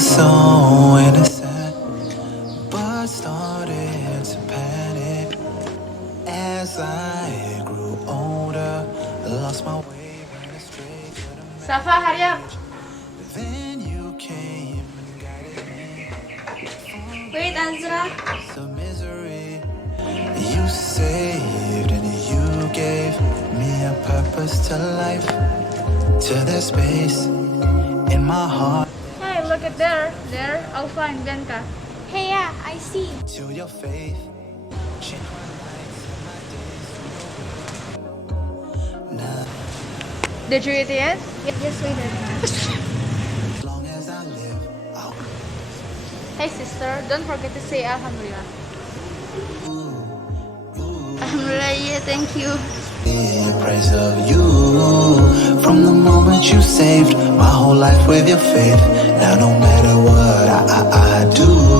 was so innocent, but started to panic as I grew older. Lost my way, went astray. Safa, hurry up. Then you came and guided me. Wait, Azra. The misery you saved and you gave me a purpose to life, to that space in my heart. Hey, look at there. There, Alpha and Bianca. Hey, yeah, I see. To your faith, change my nights and my days. Now, Did you eat it? Yes, we did. as long as I live, I'll Hey, sister, don't forget to say Alhamdulillah. Alhamdulillah, yeah, thank you. be in praise of you. From the moment you saved my whole life with your faith. Now no matter what I do.